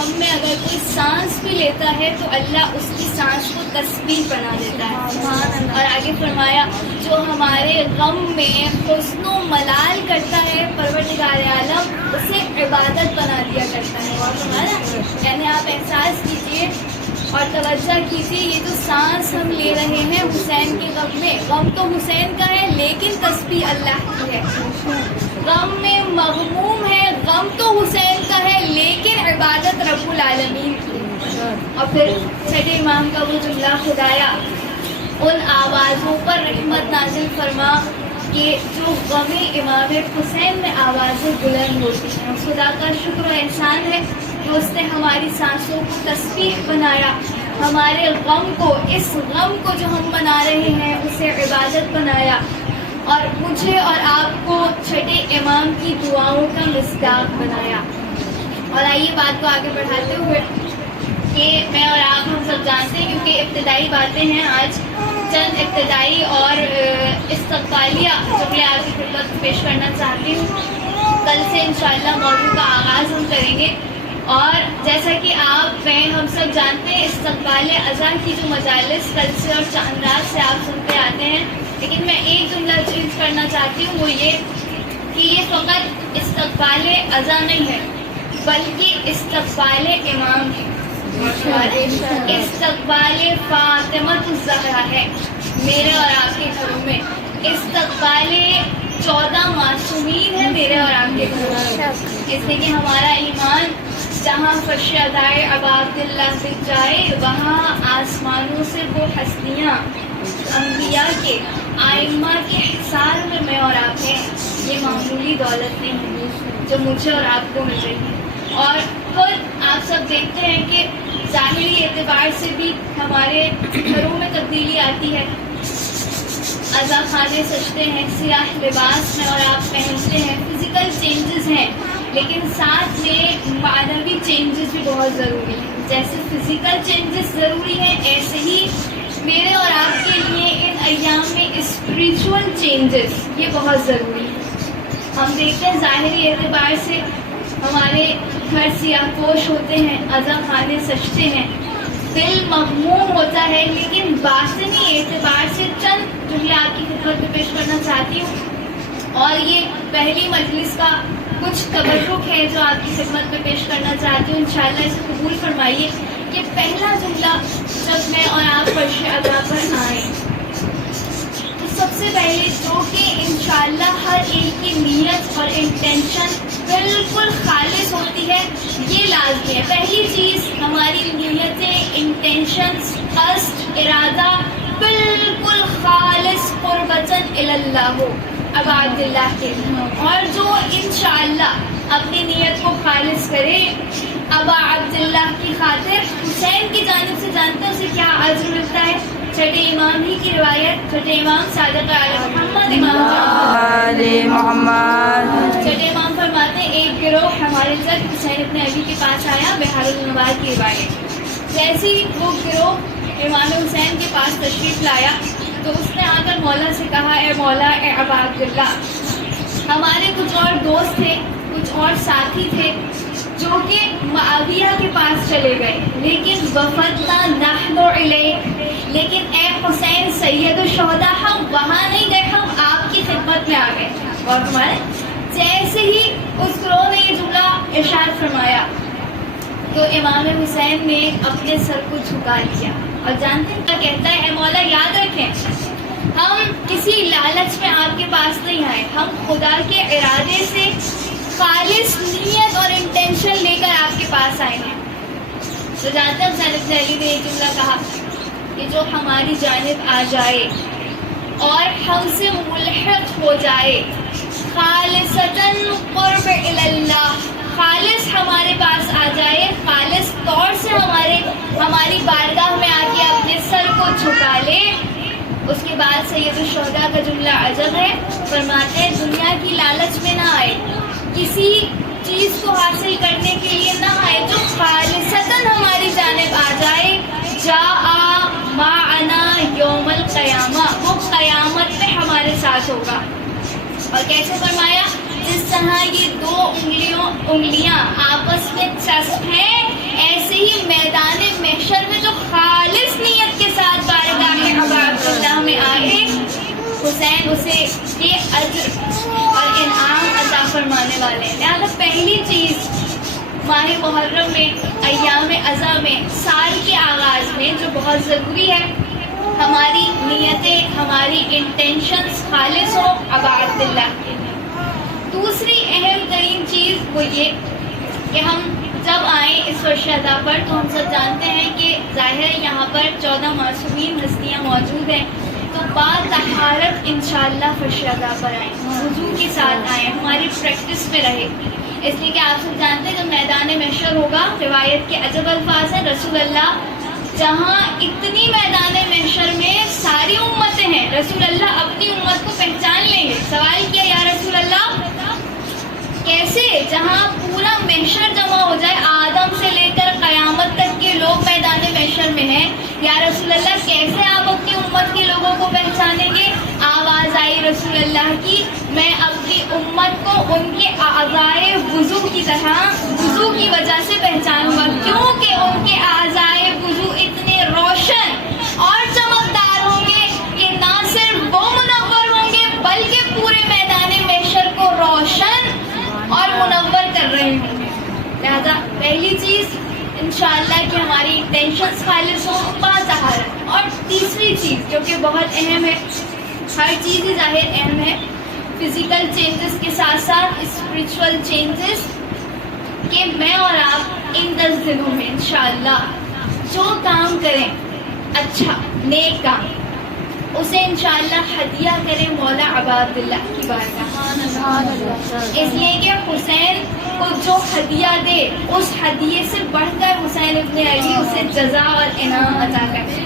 غم میں اگر کوئی سانس بھی لیتا ہے تو اللہ اس کی سانس کو تسبیح بنا دیتا ہے. اور آگے فرمایا جو ہمارے غم میں حزن و ملال کرتا ہے پروردگار عالم اسے عبادت بنا دیا کرتا ہے. اور تمہارا یعنی آپ احساس کیجیے اور توجہ کیجیے یہ جو سانس ہم لے رہے ہیں حسین کے غم میں، غم تو حسین کا ہے لیکن تسبیح اللہ کی ہے. غم میں مغموم ہے، غم تو حسین کا ہے لیکن عبادت رب العالمین کی. اور پھر چھٹے امام کا وہ جملہ خدایا ان آوازوں پر رحمت نازل فرما کہ جو غم امام حسین میں آوازیں بلند ہوتی ہیں. خدا کا شکر و احسان ہے کہ اس نے ہماری سانسوں کو تسبیح بنایا، ہمارے غم کو، اس غم کو جو ہم منا رہے ہیں اسے عبادت بنایا، اور مجھے اور آپ کو چھٹے امام کی دعاؤں کا مصداق بنایا. اور آئیے بات کو آگے بڑھاتے ہوئے کہ میں اور آپ ہم سب جانتے ہیں کیونکہ ابتدائی باتیں ہیں، آج چند ابتدائی اور استقبالیہ جملے آپ کی خدمت میں پیش کرنا چاہتی ہوں. کل سے انشاءاللہ موضوع کا آغاز ہم کریں گے، اور جیسا کہ آپ میں ہم سب جانتے ہیں استقبال اذان کی جو مجالس کل سے اور چاند رات سے آپ سنتے آتے ہیں، لیکن میں ایک جملہ چینج کرنا چاہتی ہوں، وہ یہ کہ یہ فقط استقبال اذان نہیں ہے بلکہ استقبال امام ہے، استقبال فاطمۃ الزہرا ہے میرے اور آپ کے گھروں میں، استقبال 14 معصومین ہے میرے اور آپ کے گھروں میں. اس لیے کہ ہمارا ایمان جہاں فرش ادائے ابا عبداللہ دکھ جائے وہاں آسمانوں سے وہ ہستیاں انبیاء کے آئمہ کے حصار میں اور آپ ہیں. یہ معمولی دولت نہیں ہے جو مجھے اور آپ کو مل رہی ہے. اور خود آپ سب دیکھتے ہیں کہ ظاہری اعتبار سے بھی ہمارے گھروں میں تبدیلی آتی ہے، عزا خانے سجتے ہیں، سیاہ لباس میں اور آپ پہنتے ہیں، فزیکل چینجز ہیں، لیکن ساتھ میں معنوی چینجز بھی بہت ضروری ہیں. جیسے فزیکل چینجز ضروری ہیں ایسے ہی میرے اور آپ کے لیے ان ایام میں اسپریچول چینجز یہ بہت ضروری ہے. ہم دیکھتے ہیں ظاہری اعتبار سے ہمارے گھر سیاہ پوش ہوتے ہیں، عزا خانے سجتے ہیں، دل مغموم ہوتا ہے، لیکن باطنی اعتبار سے چند جملے آپ کی خدمت میں پیش کرنا چاہتی ہوں. اور یہ پہلی مجلس کا کچھ تبرک ہے جو آپ کی خدمت میں پیش کرنا چاہتی ہوں، انشاءاللہ اسے قبول فرمائیے. کہ پہلا جملہ جب میں اور آپ فرش ادا پر آئیں تو سب سے پہلے جو کہ انشاءاللہ ہر ایک کی نیت اور انٹینشن بالکل خالص ہوتی ہے یہ لازمی ہے. پہلی چیز ہماری نیتیں، انٹینشنز، قصد، ارادہ بالکل خالص قربتاً اللہ ہو ابا عبداللہ کے، اور جو انشاءاللہ اپنی نیت کو خالص کرے ابا عبداللہ کی خاطر حسین کی جانب سے، جانتے ہیں اسے کیا اجر ملتا ہے؟ چھٹے امام ہی کی روایت، چھٹے امام صادق آل محمد محمد چھٹے امام فرماتے ہیں ایک گروہ ہمارے ساتھ حسین اپنے علی کے پاس آیا، بہار النوار کی روایت. جیسے ہی وہ گروہ امام حسین کے پاس تشریف لایا تو اس نے آ کر مولا سے کہا اے مولا، اے ابا عبداللہ، ہمارے کچھ اور دوست تھے، کچھ اور ساتھی تھے جو کہ معاویہ کے پاس چلے گئے، لیکن وفدنا نحن الیک، لیکن اے حسین سید الشہداء ہم وہاں نہیں گئے، ہم آپ کی خدمت میں آ گئے. اور تمہارے جیسے ہی اس گروہ نے یہ جملہ ارشاد فرمایا تو امام حسین نے اپنے سر کو جھکا لیا، اور جانتے ہیں کیا کہتا ہے؟ اے مولا یاد رکھیں ہم کسی لالچ میں آپ کے پاس نہیں آئے، ہم خدا کے ارادے سے خالص نیت اور انٹینشن لے کر آپ کے پاس آئے ہیں. تو جانتے ہیں حسین ابن علی نے یہ جملہ کہا کہ جو ہماری جانب آ جائے اور ہم سے ملحق ہو جائے خالصتاً قرب اللہ، خالص ہمارے پاس آ جائے، خالص طور سے ہماری بارگاہ میں آ کے اپنے سر کو جھکا لے. اس کے بعد سید الشہداء کا جملہ عجب ہے، فرماتے ہیں دنیا کی لالچ میں نہ آئے، کسی چیز کو حاصل کرنے کے لیے نہ آئے، جو خالصتاً ہماری جانب آ جائے جاء معنا یوم القیامہ، وہ قیامت میں ہمارے ساتھ ہوگا. اور کیسے فرمایا؟ جس طرح یہ دو انگلیاں آپس میں چسپ ہیں حسین اسے یہ اجر اور انعام عطا فرمانے والے ہیں. لہٰذا پہلی چیز ماہ محرم میں، ایام اضحیٰ میں، سال کے آغاز میں جو بہت ضروری ہے، ہماری نیتیں، ہماری انٹینشنز خالص ہوں عبادت اللہ کے. دوسری اہم ترین چیز وہ یہ کہ ہم جب آئیں اس فرش ادا پر تو ہم سب جانتے ہیں کہ ظاہر ہے یہاں پر 14 معصومین ہستیاں موجود ہیں، تو باطہارت انشاءاللہ فرش ادا پر آئیں، وضو کے ساتھ آئیں، ہماری پریکٹس میں رہے. اس لیے کہ آپ سب جانتے ہیں جب میدان محشر ہوگا، روایت کے عجب الفاظ ہیں، رسول اللہ جہاں اتنی میدان محشر میں ساری امتیں ہیں، رسول اللہ اپنی امت کو پہچان لیں گے. سوال کیا یا رسول اللہ کیسے؟ جہاں پورا محشر جمع ہو جائے، آدم سے لے کر قیامت تک کے لوگ میدان محشر میں ہیں، یا رسول اللہ کیسے آپ اپنی امت کے لوگوں کو پہچانیں گے؟ آواز آئی رسول اللہ کی، میں اپنی امت کو ان کے اعضائے وضو کی طرح وضو کی وجہ سے پہچانوں گا، کیونکہ ان کے اعضائے وضو اتنے روشن اور چمکدار ہوں گے کہ نہ صرف وہ منور ہوں گے بلکہ پورے میدان محشر کو روشن اور منور کر رہے ہوں گے. لہذا پہلی چیز انشاءاللہ کہ ہماری انٹینشنز خالص ہوں، باطہارت. اور تیسری چیز جو کہ بہت اہم ہے، ہر چیز ہی ظاہر اہم ہے، فزیکل چینجز کے ساتھ ساتھ اسپریچول چینجز، کہ میں اور آپ ان 10 دنوں میں انشاءاللہ جو کام کریں اچھا نیک کام، اسے انشاءاللہ ہدیہ کریں مولا عباد اللہ کی بارگاہ. اس لیے کہ حسین کو جو ہدیہ دے اس ہدیے سے بڑھ کر حسین ابن علی اسے جزا اور انعام عطا کرے.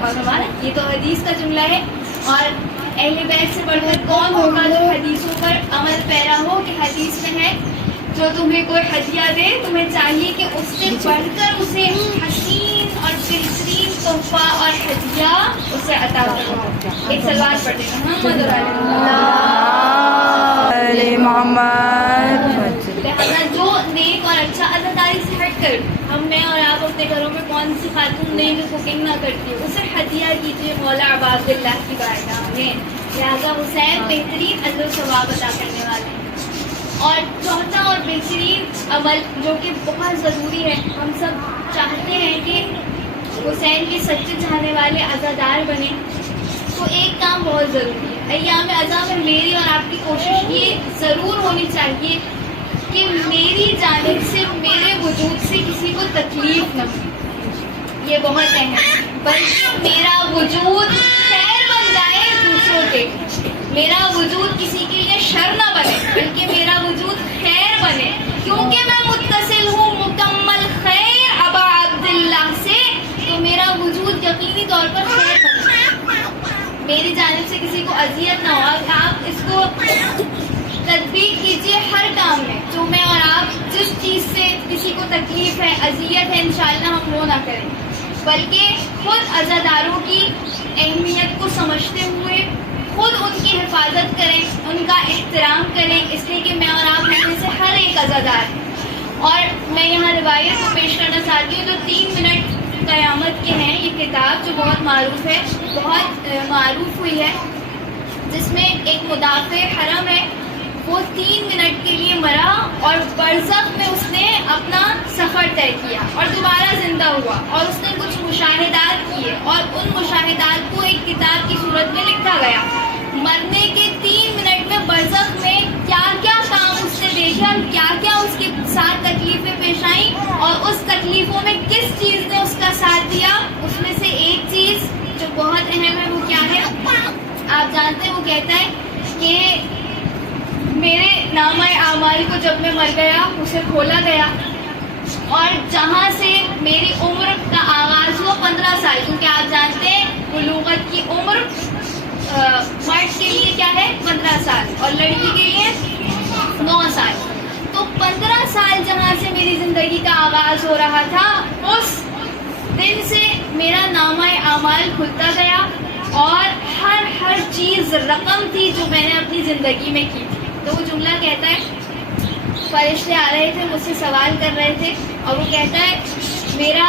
اور ہمارا یہ تو حدیث کا جملہ ہے، اور اہل بیت سے بڑھ کر کون ہوگا جو حدیثوں پر عمل پیرا ہو، کہ حدیث میں ہے جو تمہیں کوئی ہدیہ دے تمہیں چاہیے کہ اس سے بڑھ کر اسے حسین اور بہترین تحفہ اور ہدیہ اسے عطا کرو. ایک سلوات پڑھ دیں محمد لہٰذا جو نیک اور اچھا عزاداری سے ہٹ کر میں اور آپ اپنے گھروں میں کون سی خاتون نہیں جو کوکنگ نہ کرتی ہو، اسے ہدیہ کیجیے مولا عباد اللہ کی بارگاہ میں. لہٰذا حسین بہترین اجر و ثواب عطا کرنے والے ہیں. اور چوتھا اور بہترین عمل جو کہ بہت ضروری ہے، ہم سب چاہتے ہیں کہ حسین کے سچے چاہنے والے عزادار بنیں، تو ایک کام بہت ضروری ہے. ایام اضحیٰ میں میری اور آپ کی کوشش یہ ضرور ہونی چاہیے کہ میری جانب سے، میرے وجود سے کسی کو تکلیف نہ ہو. یہ بہت اہم ہے. بلکہ میرا وجود خیر بن جائے دوسروں کے، میرا وجود کسی کے لیے شر نہ بنے بلکہ میرا وجود خیر بنے، کیونکہ میں متصل ہوں مکمل خیر ابا عبداللہ سے، تو میرا وجود یقینی طور پر خیر بنے. میری جانب سے کسی کو اذیت نہ ہو. آپ اس کو تطبیق کیجیے ہر کام میں. جو میں اور آپ جس چیز سے کسی کو تکلیف ہے، اذیت ہے، انشاءاللہ ہم وہ نہ کریں، بلکہ خود عزاداروں کی اہمیت کو سمجھتے ہوئے خود ان کی حفاظت کریں، ان کا احترام کریں، اس لیے کہ میں اور آپ میں سے ہر ایک عزادار ہے. اور میں یہاں روایت کو پیش کرنا چاہتی ہوں جو 3 منٹ قیامت کے ہیں. یہ کتاب جو بہت معروف ہے، بہت معروف ہوئی ہے، جس میں ایک مدافع حرم ہے، وہ 3 منٹ کے لیے مرا اور برزخ میں اس نے اپنا سفر طے کیا اور دوبارہ زندہ ہوا، اور اس نے کچھ مشاہدات کیے اور ان مشاہدات کو ایک کتاب کی صورت میں لکھا گیا. مرنے کے 3 منٹ میں برزخ میں کیا کیا کام اس نے دیکھا، کیا کیا اس کے ساتھ تکلیفیں پیش آئیں، اور اس تکلیفوں میں کس چیز نے اس کا ساتھ دیا. اس میں سے ایک چیز جو بہت اہم ہے وہ کیا ہے آپ جانتے ہیں؟ وہ کہتا ہے کہ میرے نامہ اعمال کو جب میں مر گیا اسے کھولا گیا، اور جہاں سے میری عمر کا آغاز ہوا 15 سال، کیونکہ آپ جانتے ہیں بلوغت کی عمر مرد کے لیے کیا ہے 15 سال اور لڑکی کے لیے 9 سال. تو 15 سال جہاں سے میری زندگی کا آغاز ہو رہا تھا، اس دن سے میرا نامہ اعمال کھلتا گیا، اور ہر چیز رقم تھی جو میں نے اپنی زندگی میں کی تھی. تو وہ جملہ کہتا ہے، فرشتے آ رہے تھے مجھ سے سوال کر رہے تھے، اور وہ کہتا ہے میرا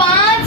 5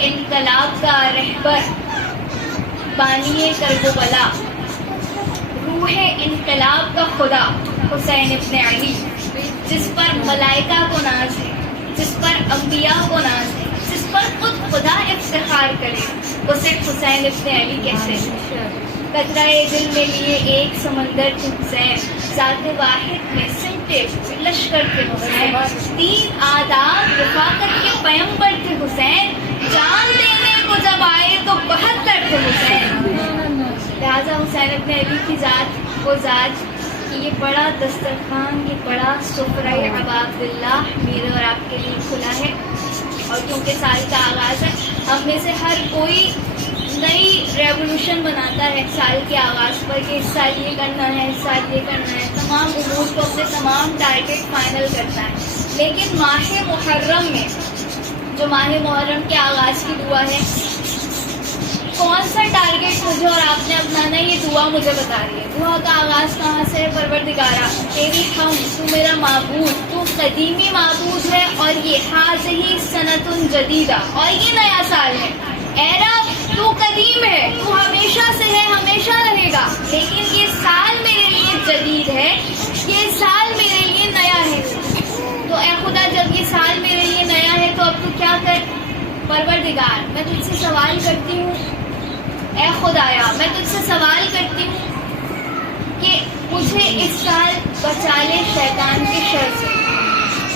انقلاب کا رہبر بانی کربلا، روح انقلاب کا خدا حسین ابن علی، جس پر ملائکہ کو ناز ہے، جس پر انبیاء کو ناز ہے، جس پر خود خدا افتخار کرے، وہ صرف حسین ابن علی کہتے ہیں۔ قطرۂ دل میں لیے ایک سمندر تھے حسین، ذات واحد میں سمٹے لشکر تھے حسین، تین آداب رفاقت کے پیمبر تھے حسین، جان دینے کو جب آئے تو 72 تھے حسین۔ لہٰذا حسین ابن علی کی ذات وہ ذات کہ یہ بڑا دسترخوان، یہ بڑا سفرہ عباد اللہ میرے اور آپ کے لیے کھلا ہے، اور کیونکہ سال کا آغاز ہے، ہم میں سے ہر کوئی نئی ریولوشن بناتا ہے سال کے آغاز پر کہ اس سال یہ کرنا ہے، اس سال یہ کرنا ہے، تمام امور کو اپنے تمام ٹارگیٹ فائنل کرتا ہے۔ لیکن ماہ محرم میں، جو ماہ محرم کے آغاز کی دعا ہے، کون سا ٹارگیٹ مجھے اور آپ نے اپنانا ہے، یہ دعا مجھے بتا رہی ہے۔ دعا کا آغاز کہاں سے ہے؟ پروردگارہ تیری ہم، تو میرا معبود، تو قدیمی معبود ہے، اور یہ حاضہ سنۃ جدیدہ، اور یہ نیا سال ہے۔ اے رب تو قدیم ہے، تو ہمیشہ سے ہے، ہمیشہ رہے گا، لیکن یہ سال میرے لیے جدید ہے، یہ سال میرے لیے نیا ہے۔ تو اے خدا جب یہ سال میرے لیے نیا ہے تو اب تو کیا کر؟ پروردگار میں تجھ سے سوال کرتی ہوں، اے خدایا میں تجھ سے سوال کرتی ہوں کہ مجھے اس سال بچا لے شیطان کے شر سے۔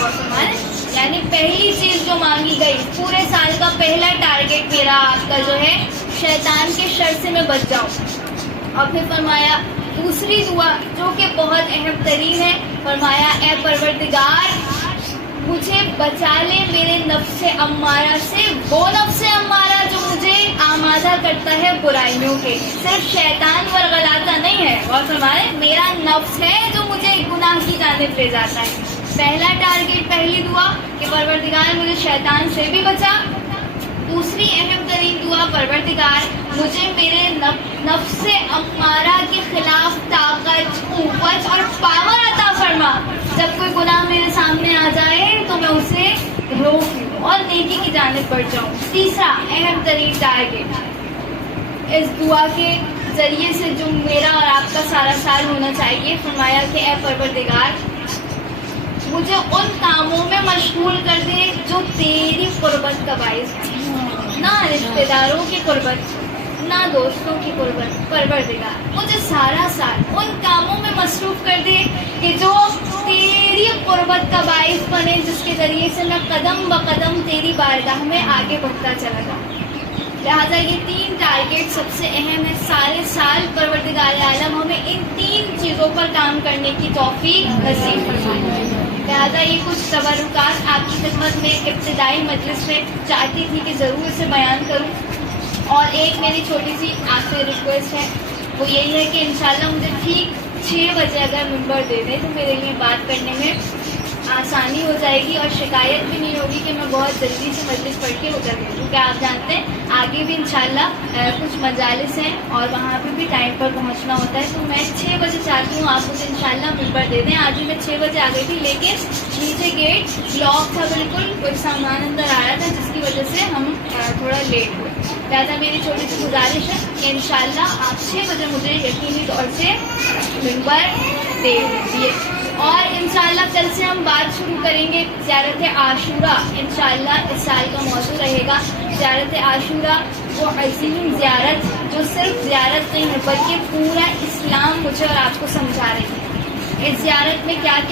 اور تمہارے یعنی پہلی چیز جو مانگی گئی، پورے سال کا پہلا ٹارگیٹ میرا آپ کا جو ہے شیطان کے شر سے میں بچ جاؤں۔ اور پھر فرمایا دوسری دعا جو کہ بہت اہم ترین ہے، فرمایا اے پروردگار مجھے بچا لے میرے نفس امارہ سے، وہ نفس امارہ جو مجھے آمادہ کرتا ہے برائیوں کے، صرف شیطان ورغلاتا نہیں ہے، اور فرمائے میرا نفس ہے جو مجھے گناہ کی جانب لے جاتا ہے۔ پہلا ٹارگیٹ، پہلی دعا کہ پروردگار مجھے شیطان سے بھی بچا۔ دوسری اہم ترین دعا، پروردگار مجھے میرے نفس امارہ کے خلاف طاقت، قوت اور پاور عطا فرما، جب کوئی گناہ میرے سامنے آ جائے تو میں اسے روک لوں اور نیکی کی جانب بڑھ جاؤں۔ تیسرا اہم ترین ٹارگیٹ اس دعا کے ذریعے سے جو میرا اور آپ کا سارا سال ہونا چاہیے، فرمایا کہ اے پروردگار مجھے ان کاموں میں مشغول کر دے جو تیری قربت کا باعث ہے، نہ رشتہ داروں کی قربت، نہ دوستوں کی قربت۔ پروردگار مجھے سارا سال ان کاموں میں مصروف کر دے کہ جو تیری قربت کا باعث بنے، جس کے ذریعے سے میں قدم بقدم تیری بارگاہ میں آگے بڑھتا چلا جاؤں۔ لہٰذا یہ تین ٹارگیٹ سب سے اہم ہے۔ سارے سال پروردگار عالم ہمیں ان تین چیزوں پر کام کرنے کی توفیق نصیب فرمائے۔ لہٰذا یہ کچھ تبرکات آپ کی خدمت میں ابتدائی مجلس میں چاہتی تھی کہ ضرور اسے بیان کروں، اور ایک میری چھوٹی سی آپ سے ریکویسٹ ہے، وہ یہی ہے کہ انشاءاللہ مجھے ٹھیک 6 بجے اگر ممبر دے دیں تو میرے لیے بات کرنے میں آسانی ہو جائے گی، اور شکایت بھی نہیں ہوگی کہ میں بہت جلدی سے مجلس پڑھ کے اتر گئی، کیونکہ آپ جانتے ہیں آگے بھی انشاءاللہ کچھ مجالس ہیں اور وہاں پہ بھی ٹائم پر پہنچنا ہوتا ہے۔ تو میں 6 بجے چاہتی ہوں آپ مجھے انشاءاللہ ممبر دے دیں۔ آج بھی میں 6 بجے آ گئی تھی، لیکن نیچے گیٹ بلاک تھا، بالکل کوئی سامان اندر آ رہا تھا جس کی وجہ سے ہم تھوڑا لیٹ ہوئے۔ لہٰذا میری چھوٹی سی گزارش ہے کہ انشاءاللہ آپ 6 بجے مجھے یقینی طور سے ممبر دے دیجیے، اور انشاءاللہ کل سے ہم بات شروع کریں گے زیارت عاشورہ۔ انشاءاللہ اس سال کا موضوع رہے گا زیارت عاشورہ، وہ عظیم زیارت جو صرف زیارت نہیں ہے بلکہ پورا اسلام مجھے اور آپ کو سمجھا رہی ہے۔ اس زیارت میں کیا کیا